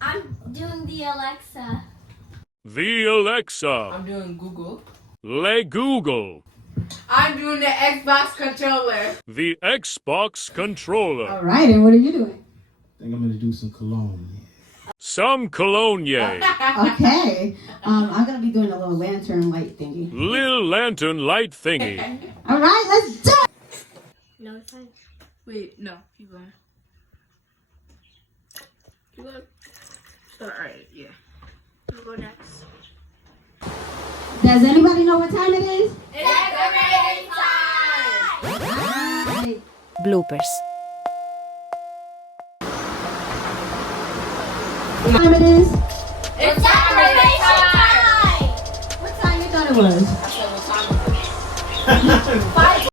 I'm doing the Alexa. The Alexa. I'm doing Google. Le Google. I'm doing the Xbox controller. The Xbox controller. All right, and what are you doing? I think I'm gonna do some cologne. Some cologne. Okay. I'm gonna be doing a little lantern light thingy. Lil lantern light thingy. All right, let's do it. No, it's fine. Wait, no, keep going. Keep going. Alright, yeah. You go next. Does anybody know what time it is? Decorating time! Right. Bloopers. What time it is? It's decorating time! What time you thought it was? I said what time is it? 5